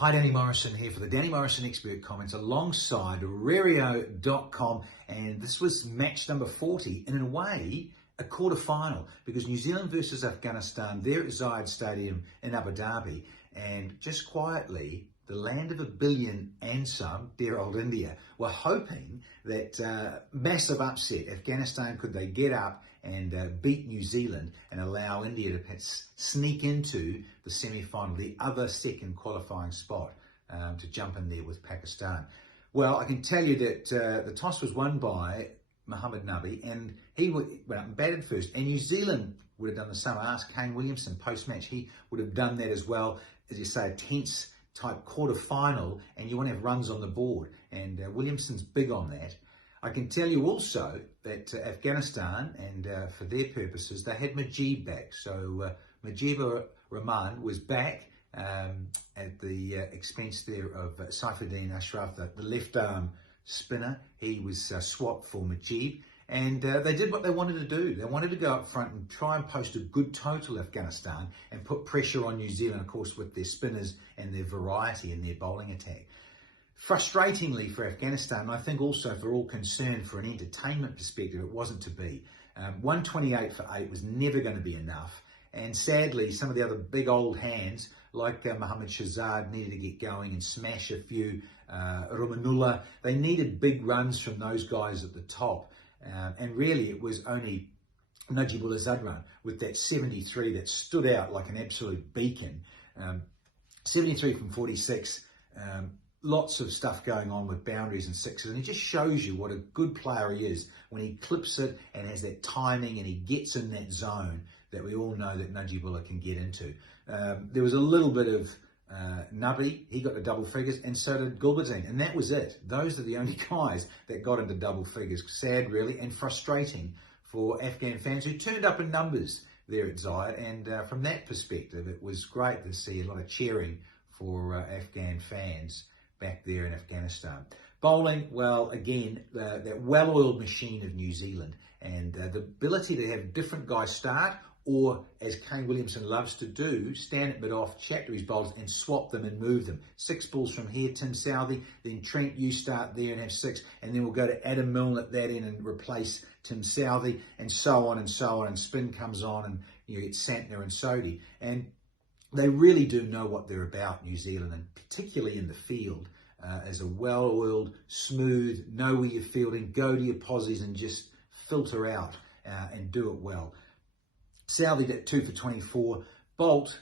Hi, Danny Morrison here for the Danny Morrison Expert Comments alongside Rario.com, and this was match number 40, and in a way, a quarter-final, because New Zealand versus Afghanistan, there at Zealand Stadium in Abu Dhabi, and just quietly, the land of a billion and some, dear old India, were hoping that massive upset, Afghanistan, could they get up and beat New Zealand and allow India to sneak into the semi-final, the other second qualifying spot, to jump in there with Pakistan. Well, I can tell you that the toss was won by Mohammad Nabi, and he went up and batted first, and New Zealand would have done the same. I asked Kane Williamson post-match, he would have done that as well. As you say, a tense type quarter-final, and you want to have runs on the board, and Williamson's big on that. I can tell you also that Afghanistan, and for their purposes, they had Mujeeb back. So Mujeeb Rahman was back at the expense there of Saifuddin Ashraf, the left arm spinner. He was swapped for Mujeeb, and they did what they wanted to do. They wanted to go up front and try and post a good total, Afghanistan, and put pressure on New Zealand, of course, with their spinners and their variety in their bowling attack. Frustratingly for Afghanistan, and I think also for all concerned for an entertainment perspective, it wasn't to be. 128 for 8 was never going to be enough. And sadly, some of the other big old hands, like Mohammad Shahzad, needed to get going and smash a few. Rumanullah, they needed big runs from those guys at the top. And really, it was only Najibullah Zadran with that 73 that stood out like an absolute beacon. 73 from 46. Lots of stuff going on with boundaries and sixes, and it just shows you what a good player he is when he clips it and has that timing and he gets in that zone that we all know that Najibullah can get into. There was a little bit of Nabi, he got the double figures, and so did Gulbuddin, and that was it. Those are the only guys that got into double figures. Sad, really, and frustrating for Afghan fans who turned up in numbers there at Zealand, and from that perspective, it was great to see a lot of cheering for Afghan fans back there in Afghanistan. Bowling, well, again, that well-oiled machine of New Zealand, and the ability to have different guys start, or as Kane Williamson loves to do, stand at mid-off, chat to his bowlers and swap them and move them. 6 balls from here, Tim Southee, then Trent, you start there and have 6, and then we'll go to Adam Milne at that end and replace Tim Southee, and so on and so on, and spin comes on, and you get Santner and Sodhi. And they really do know what they're about, New Zealand, and particularly in the field, as a well-oiled, smooth, know where you're fielding, go to your posies and just filter out and do it well. Southee at 2 for 24. Bolt,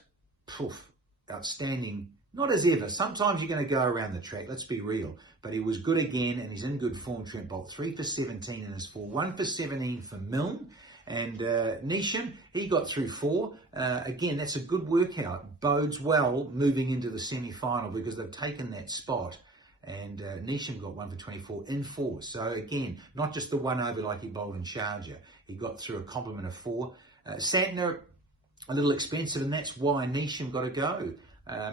poof, outstanding. Not as ever. Sometimes you're going to go around the track, let's be real. But he was good again, and he's in good form, Trent Bolt. 3 for 17 in his 4. 1 for 17 for Milne. And Neesham, he got through 4. Again, that's a good workout. Bodes well moving into the semi-final because they've taken that spot. And Neesham got 1 for 24 in 4. So again, not just the one over like he bowled in Sharjah. He got through a complement of 4. Santner, a little expensive, and that's why Neesham got to go.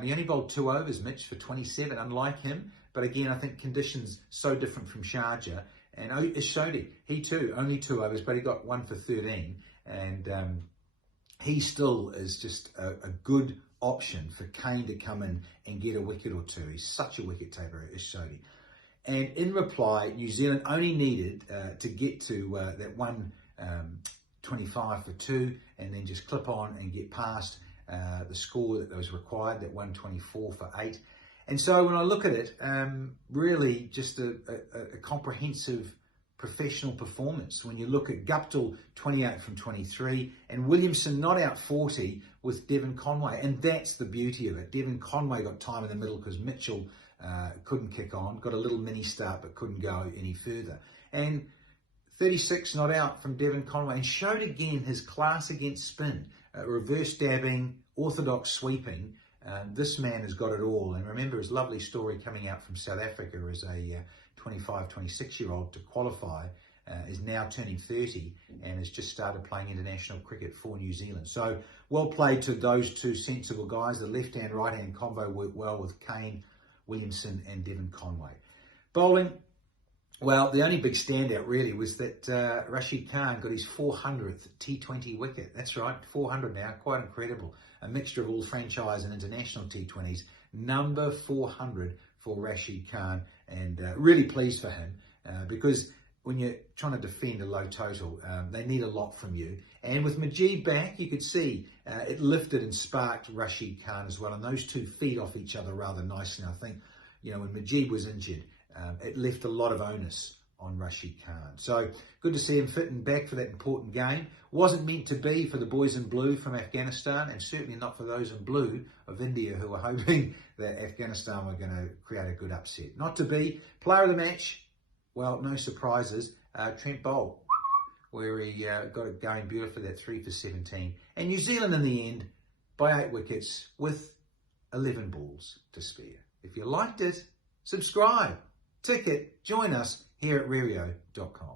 He only bowled 2 overs, Mitch, for 27, unlike him. But again, I think conditions so different from Sharjah. And Sodhi, he too, only 2 overs, but he got 1 for 13. And he still is just a good option for Kane to come in and get a wicket or 2. He's such a wicket taker, Sodhi. And in reply, New Zealand only needed to get to that 125 for 2, and then just clip on and get past the score that was required, that 124 for 8. And so when I look at it, really just a comprehensive professional performance. When you look at Guptill, 28 from 23, and Williamson not out 40 with Devon Conway. And that's the beauty of it. Devon Conway got time in the middle because Mitchell couldn't kick on, got a little mini start but couldn't go any further. And 36 not out from Devon Conway, and showed again his class against spin, reverse dabbing, orthodox sweeping. This man has got it all. And remember his lovely story coming out from South Africa as a 25, 26-year-old to qualify, is now turning 30 and has just started playing international cricket for New Zealand. So well played to those two sensible guys. The left-hand, right-hand combo worked well with Kane Williamson and Devon Conway. Bowling, Well, the only big standout really was that Rashid Khan got his 400th T20 wicket. That's right, 400 now, quite incredible. A mixture of all franchise and international T20s. Number 400 for Rashid Khan, and really pleased for him because when you're trying to defend a low total, they need a lot from you. And with Majid back, you could see it lifted and sparked Rashid Khan as well, and those two feed off each other rather nicely. And I think, when Majid was injured, it left a lot of onus on Rashid Khan. So good to see him fit and back for that important game. Wasn't meant to be for the boys in blue from Afghanistan, and certainly not for those in blue of India who were hoping that Afghanistan were going to create a good upset. Not to be. Player of the match, well, no surprises. Trent Boult, where he got it going beautifully, that 3 for 17. And New Zealand in the end by 8 wickets with 11 balls to spare. If you liked it, subscribe, ticket, join us here at Rario.com.